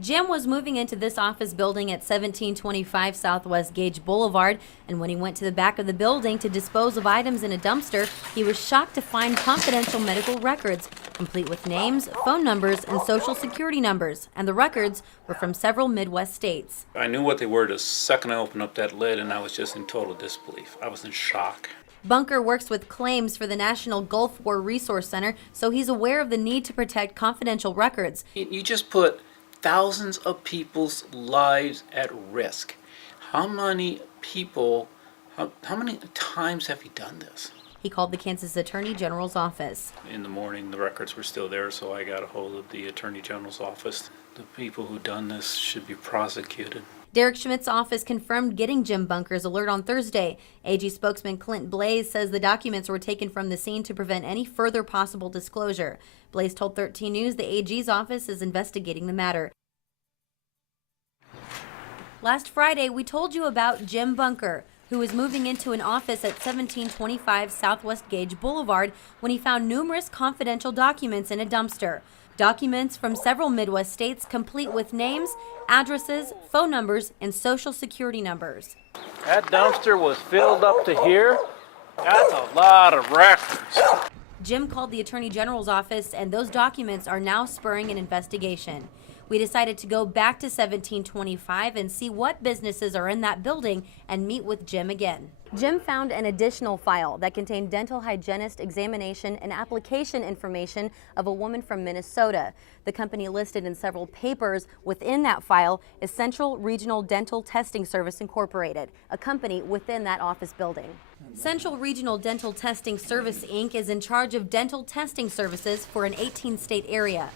Jim was moving into this office building at 1725 Southwest Gage Boulevard, and when he went to the back of the building to dispose of items in a dumpster, he was shocked to find confidential medical records, complete with names, phone numbers, and social security numbers, and the records were from several Midwest states. I knew what they were the second I opened up that lid, and I was just in total disbelief. I was in shock. Bunker works with claims for the National Gulf War Resource Center, so he's aware of the need to protect confidential records. You just put thousands of people's lives at risk. How many people, how many times have you done this? He called the Kansas Attorney General's office. In the morning, the records were still there, so I got a hold of the Attorney General's office. The people who done this should be prosecuted. Derek Schmidt's office confirmed getting Jim Bunker's alert on Thursday. AG spokesman Clint Blaze says the documents were taken from the scene to prevent any further possible disclosure. Blaze told 13 News the AG's office is investigating the matter. Last Friday, we told you about Jim Bunker, who was moving into an office at 1725 Southwest Gage Boulevard when he found numerous confidential documents in a dumpster. Documents from several Midwest states complete with names, addresses, phone numbers, and social security numbers. That dumpster was filled up to here. That's a lot of records. Jim called the Attorney General's office, and those documents are now spurring an investigation. We decided to go back to 1725 and see what businesses are in that building and meet with Jim again. Jim found an additional file that contained dental hygienist examination and application information of a woman from Minnesota. The company listed in several papers within that file is Central Regional Dental Testing Service Incorporated, a company within that office building. Central Regional Dental Testing Service, Inc. is in charge of dental testing services for an 18-state area.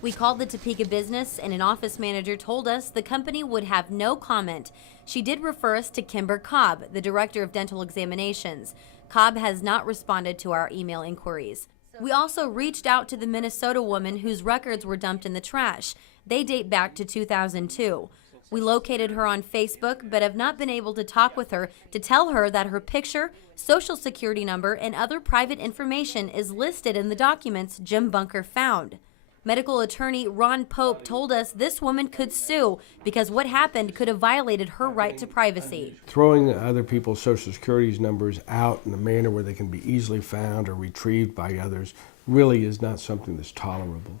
We called the Topeka business, and an office manager told us the company would have no comment. She did refer us to Kimber Cobb, the director of dental examinations. Cobb has not responded to our email inquiries. We also reached out to the Minnesota woman whose records were dumped in the trash. They date back to 2002. We located her on Facebook, but have not been able to talk with her to tell her that her picture, social security number, and other private information is listed in the documents Jim Bunker found. Medical attorney Ron Pope told us this woman could sue because what happened could have violated her right to privacy. Throwing other people's social security numbers out in a manner where they can be easily found or retrieved by others really is not something that's tolerable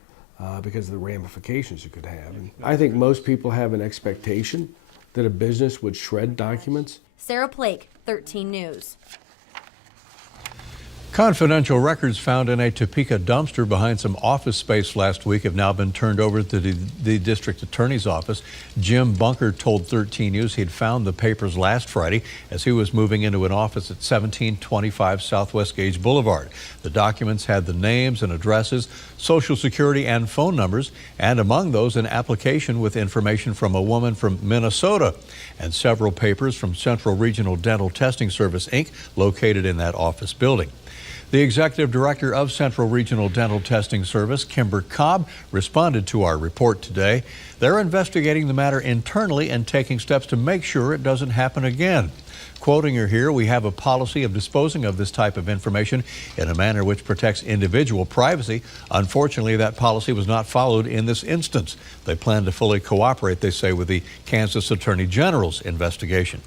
because of the ramifications it could have. And I think most people have an expectation that a business would shred documents. Sarah Plake, 13 News. Confidential records found in a Topeka dumpster behind some office space last week have now been turned over to the district attorney's office. Jim Bunker told 13 News he'd found the papers last Friday as he was moving into an office at 1725 Southwest Gage Boulevard. The documents had the names and addresses, social security and phone numbers, and among those an application with information from a woman from Minnesota and several papers from Central Regional Dental Testing Service, Inc., located in that office building. The executive director of Central Regional Dental Testing Service, Kimber Cobb, responded to our report today. They're investigating the matter internally and taking steps to make sure it doesn't happen again. Quoting her here, "We have a policy of disposing of this type of information in a manner which protects individual privacy. Unfortunately, that policy was not followed in this instance." They plan to fully cooperate, they say, with the Kansas Attorney General's investigation.